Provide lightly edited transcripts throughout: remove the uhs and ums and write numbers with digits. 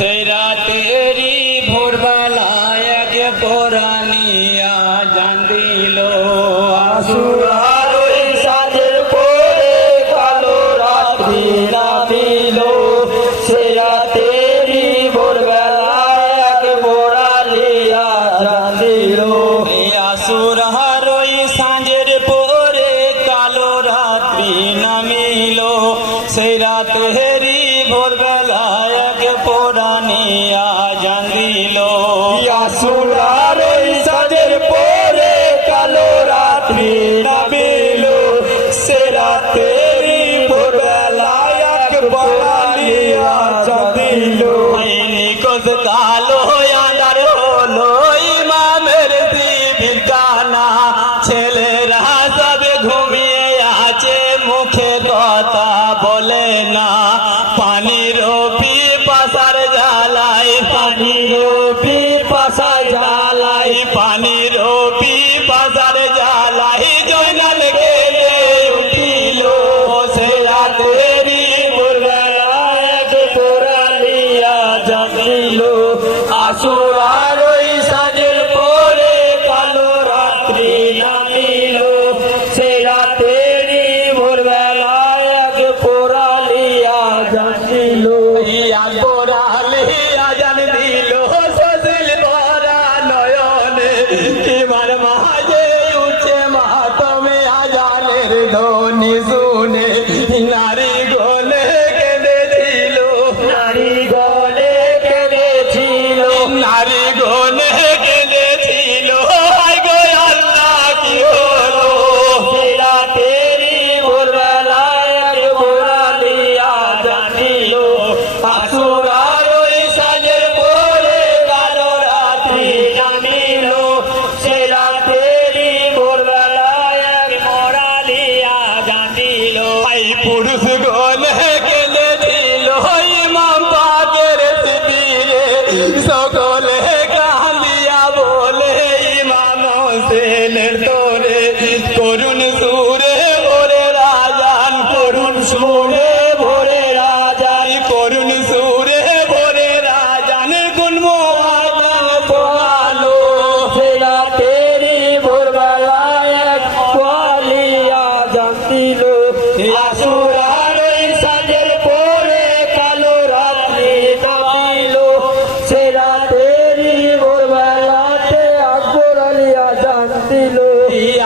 সেই রাতেরই ভোরবেলায় এক পরানিয়া জান দিল আসুরার ওই সাজের পরে কালো রাত্রি নামিল। সেই রাতেরই ভোরবেলায় এক পরানিয়া জান দিল আসুরার ওই সাজের পরে কালো রাত্রি নামিল। সেই রাতেরই ভোরবেলায় এক পরানিয়া জান দিল আসুরার ওই সাজের পরে কালো রাত্রি নামিল। সে রাতেরই ভোরবেলায় এক পরানিয়া জান দিল নিকোজ কালো আঁধার হলো ইমামের দিবির কানা। ছেলেরা সব ঘুমিয়ে আছে মুখে কথা বলে না। পানির পিপাসার জ্বালাই পানির পিপাসার জ্বালাই পানির পিপাসার জ্বালাই জয়নাল গেলে উঠিল। সে রাতেরই ভোরবেলায় এক পরানিয়া জান দিল আসুরার ওই সাজের পরে কালো রাত্রি নামিল। সে রাতেরই ভোরবেলায় এক পরানিয়া জান দিল পরালিয়া জান দিল সজল ভরা নয়নে। তোমার মাঝে উঠে মাতমে আজানের ধ্বনি শুনে নারী গলে কেঁদেছিল নারী গলে কেঁদেছিল নারী গলে কেঁদেছিল হায় গো আল্লাহ কি হলো। সে রাতেরই ভোরবেলায় এক পরানিয়া জান দিল আসুরার ওই সাজের পরে কালো রাত্রি নামিল। সে রাতেরই ভোরবেলায় এক পরানিয়া জান দিল পুরুষ গলে কেঁদেছিল ইমাম পাকের শিবিরে। সকলে কাঁদিয়া বলে ইমাম হোসেনের তোরে করুণ সুরে ভোরে রাজান করুণ সুরে ভোরে রাজান করুণ সুরে ভোরে রাজান গুনমো পোয়ালো। সে রাতেরই ভোরবেলায় এক পরানিয়া জান দিল আসুরার ওই সাজের পরে কালো রাত্রি নামিল। সে রাতেরই ভোরবেলাতে আকবর আলিয়া জান দিল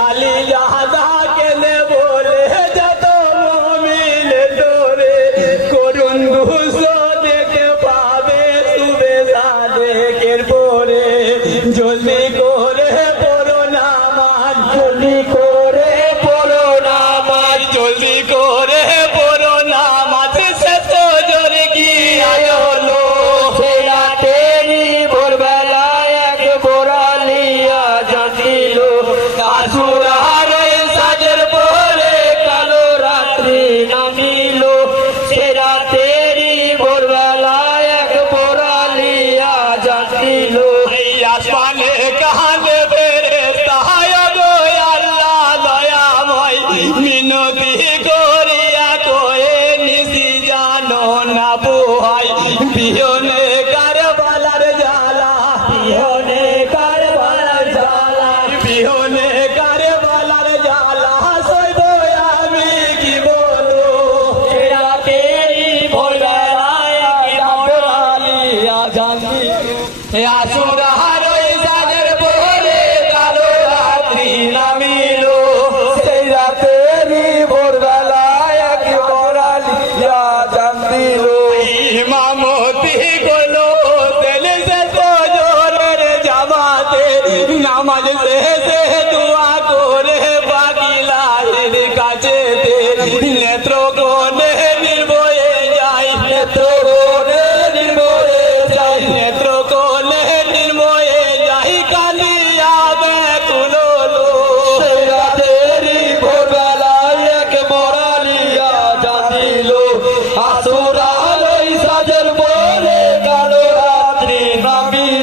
আলী জাহাদা কেনে বলে যত মুমিন তোরে করুণ দুশো দেখে পাবে তুবে সাদেকের পরে। জলদি করে পড়ো নামাজ জলদি করে পড়ো নামাজ জলদি করে পড়ো নামাজ সে তো জোরে গিয়ে হলো। সে রাতেরই ভোরবেলায় এক পরানিয়া জান দিল আসুরার ওই সাজের পরে কালো রাত্রি নামিল। সে রাতেরই ভোরবেলায় এক পরানিয়া জান দিল আসমানে কাঁদে ফেরেশতা গো আল্লাহ দয়াময় মিনতি করিয়া কয়ে নিশি জানো না পোহাই পিয়নে কারবালার জ্বালা পিয়নে কারবালার জ্বালা পিয়নে কারবালার জ্বালা সইব আমি কি বলবো। সে রাতেরই ভোরবেলায় এক পরানিয়া জান দিল আসুরার ওই সাজের পরে কালো রাত্রি নামিল। সেই রাতেরই ভোরবেলায় এক পরানিয়া জান দিল ইমামতি করলো তেলে সে তো জোরের জামাতে। নামাজ শেষে দোয়া করে বাকিলার কাছে নেত্র